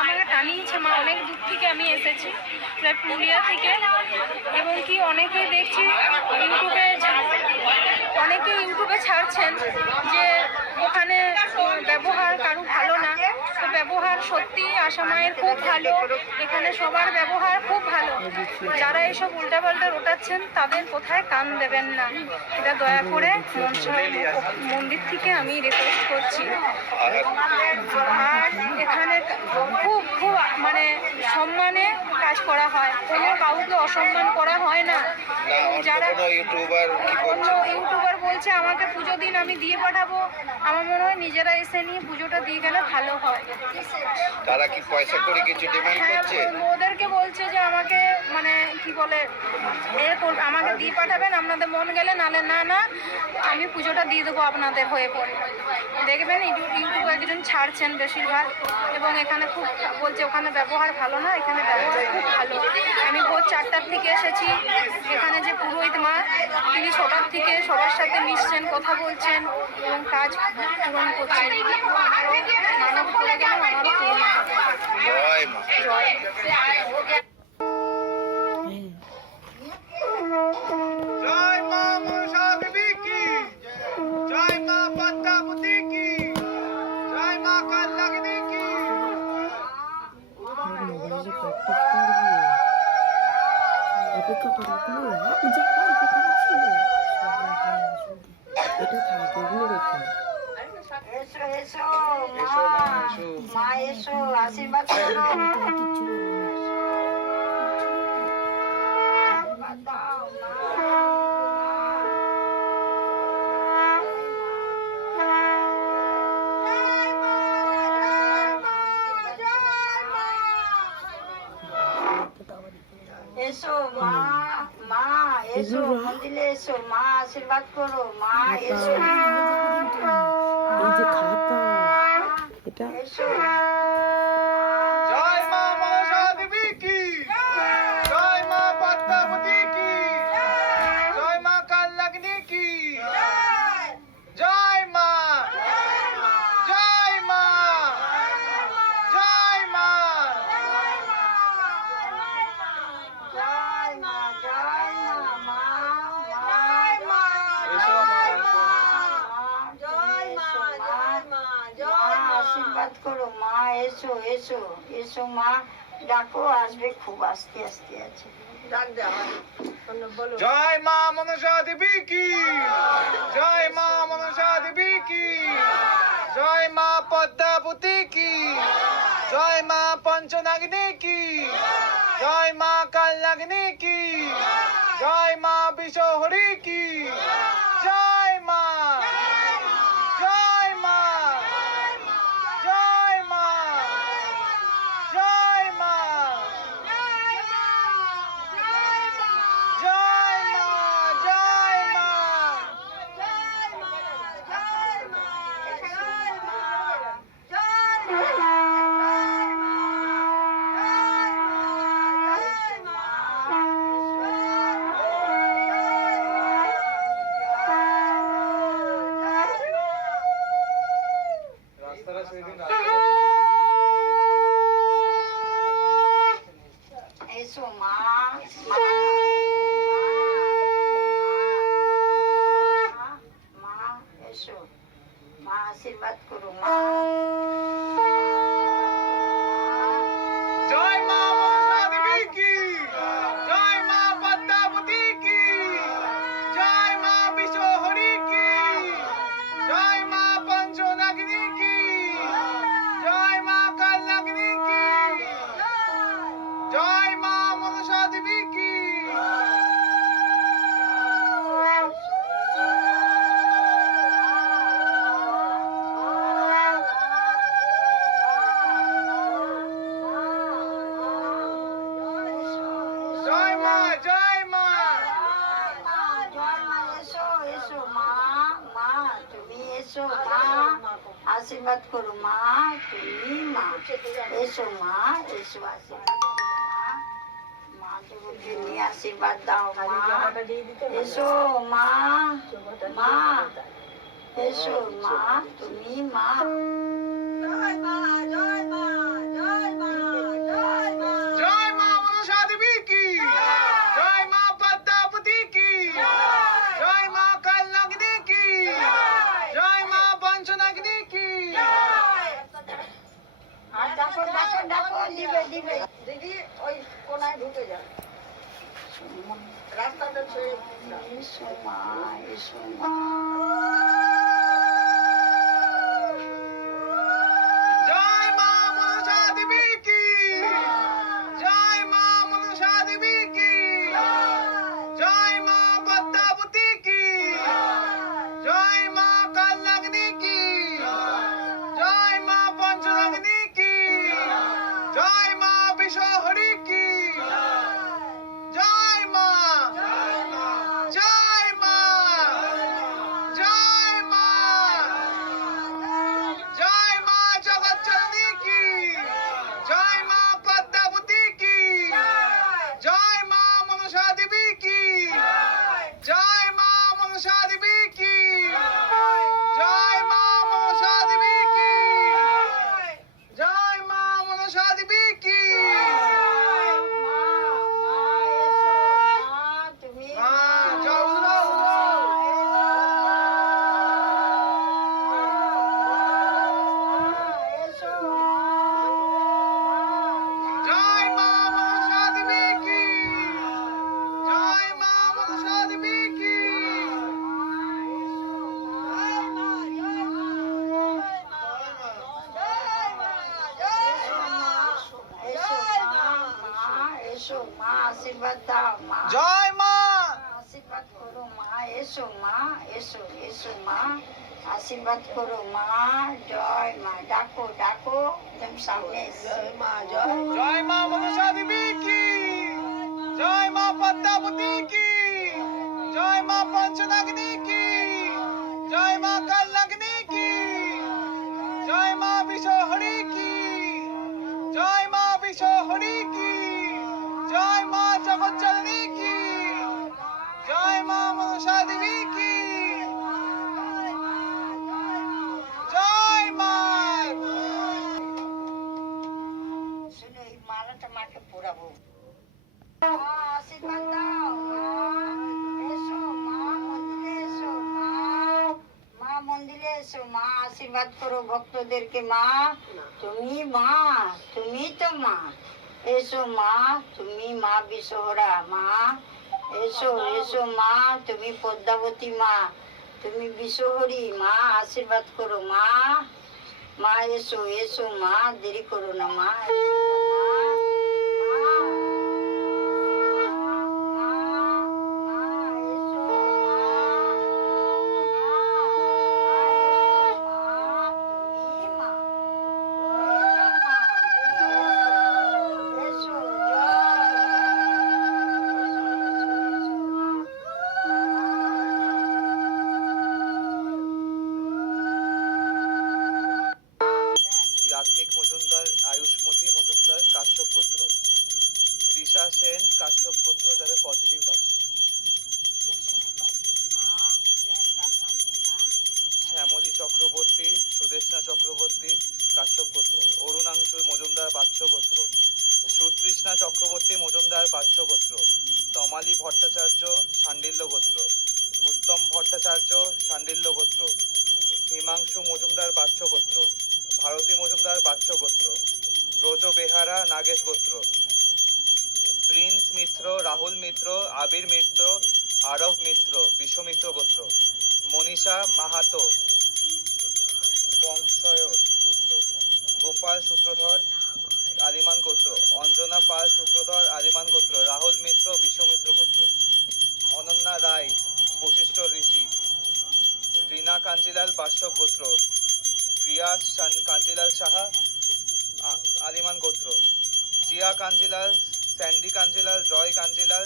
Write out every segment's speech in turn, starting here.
আমাকে টানিয়েছে, মা অনেক দূর থেকে আমি এসেছি, প্রায় পুরুলিয়া থেকে। এবং কি অনেকে দেখছি ইউটিউবে অনেকে ইউটিউবে ছাড়ছেন যে ওখানে ব্যবহার কারও ভালো না ব্যবহার সত্যি আসামায়ের খুব ভালো। এখানে সবার ব্যবহার খুব ভালো। যারা এসব উল্টাপাল্টা রোটাচ্ছেন তাদের কোথায় কান দেবেন না। এটা দয়া করে মন্দির থেকে আমি রিকোয়েস্ট করছি। আর এখানে খুব খুব মানে সম্মানে কাজ করা হয়। কোনো কাউকে অসম্মান করা হয় না। যারা ইউটিউবার অন্য ইউটিউবার বলছে আমাকে পুজো দিন আমি দিয়ে পাঠাবো। আমার মনে হয় নিজেরা এসে নিয়ে পুজোটা দিয়ে গেলে ভালো হয়। তারা কি পয়সা করে কিছু ডিমান্ড হ্যাঁ করছে? ওদেরকে বলছে যে আমাকে মানে কি বলে এ আমাকে দিয়ে পাঠাবেন আপনাদের মন গেলে নালে না না আমি পুজোটা দিয়ে দেবো আপনাদের হয়ে পড়ে দেখবেন ইউটিউব ইউটিউবে একজন ছাড়ছেন বেশিরভাগ এবং এখানে খুব বলছে ওখানে ব্যবহার ভালো না এখানে ব্যবহার খুব ভালো। আমি ভোর চারটার থেকে এসেছি এখানে যে পুরোহিত মা তিনি ছটার থেকে সবার সাথে মিশছেন কথা বলছেন এবং কাজ পূরণ করছেন। মানব এটা থাকবে ওগুলো রেখে এসো এসো মা মা এসো। আশীর্বাদ করো। এসো মা মা এসো মন্দিরে এসো মা আশীর্বাদ করো মা এসো। এটা এসো জয় মা মনসা দেবী কি জয় মা পদ্মাবতী কি জয় মা কালনাগিনী কি জয় মা জয় মা জয় মা জয় মা জয় মা মা জয় মা এসো মা, এসো। জয় মা জয় মা জয় মা আশীর্বাদ করো মা এসো এসো এসো মা ডাকো আসবে খুব আস্তে আস্তে আছে। ডাক জয় মা মনসা দেবী কি? জয় মা মনসা দেবী কি? জয় মা পদ্মাবতী কি? জয় মা পঞ্চনাগিনী কি? জয় মা কালনাগিনী কি? জয় মা বিশ্বহরি কি জয় মা জয় মা জয় মা জয় মা জয় মা জয় মা রাস্তাটা সেদিন এসো মা মা মা এসো মা আশীর্বাদ করো আশীর্বাদ করো মা তুমি মা। এসো মা এসো আশীর্বাদ মা। মা আশীর্বাদ দাও মা। এসো মা মা। এসো মা তুমি মা। জয় মা জয় মা। দিদি ওই কোনায় ঢুকে যাবে রাস্তাটা ছেড়ে সময় মা। মা আশীর্বাদ দাও মা। জয় মা। আশীর্বাদ করো মা এসো মা এসো এসো মা। আশীর্বাদ করো মা জয় মা। ডাকো ডাকো একদম সামনে জয় মা জয় জয় মা মনসা দেবী কি? জয় মা পদ্মাবতী কি? জয় মা পঞ্চনাগনি কি? জয় মা কালনাগনি কি? মা। আশীর্বাদ দাও। এসো, মা মন্দিরে মা। তুমি মা, তুমি তো মা। এসো মা, তুমি মা বিশ্বহরা মা। এসো এসো মা, তুমি পদ্মাবতী মা, তুমি বিশ্বহরি, মা, আশীর্বাদ করো মা। মা, এসো এসো মা, দেরি করো না মা বাচ্চ গোত্র, তমালী ভট্টাচার্য, সান্ডিল্য গোত্র, উত্তম ভট্টাচার্য, সান্ডিল্য গোত্র, হিমাংশু মজুমদার বাচ্চ গোত্র, ভারতী মজুমদার বাচ্চ গোত্র, ব্রজ বেহারা নাগেশ গোত্র, প্রিন্স মিত্র, রাহুল মিত্র, আবির মিত্র, আরব মিত্র, বিশ্বমিত্র গোত্র, মনীষা মাহাতো, বংশয়র পুত্র গোপাল সূত্রধর আলিমান গোত্র, অঞ্জনা পাল সূত্রধর আলিমান গোত্র, রাহুল মিত্র, বিশ্বমিত্র গোত্র, অনন্যা রায়, বশিষ্ঠ ঋষি, রীনা কাঞ্জিলাল বাসব গোত্র প্রিয়া কাঞ্জিলাল সাহা আলিমান গোত্র, জিয়া কাঞ্জিলাল, স্যান্ডি কাঞ্জিলাল, জয় কাঞ্জিলাল,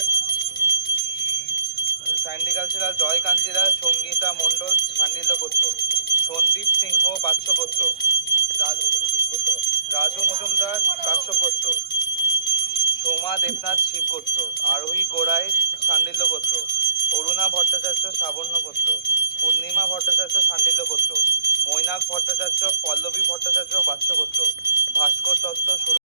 স্যান্ডি কাঞ্জিলাল, জয় কাঞ্জিলাল সঙ্গীতা মণ্ডল, সান্ডিল্য গোত্র, সন্দীপ সিংহ বাচ্চ গোত্র রাজ- রাজু মজুমদার কাশ্যপ গোত্র সোমা দেবনাথ শিব গোত্র আরোহী গোড়াই সান্ডিল্য গোত্র, অরুণা ভট্টাচার্য সাবর্ণ গোত্র, পূর্ণিমা ভট্টাচার্য সান্ডিল্য গোত্র, মৈনাক ভট্টাচার্য পল্লবী ভট্টাচার্য বাচ্চ গোত্র ভাস্কর দত্ত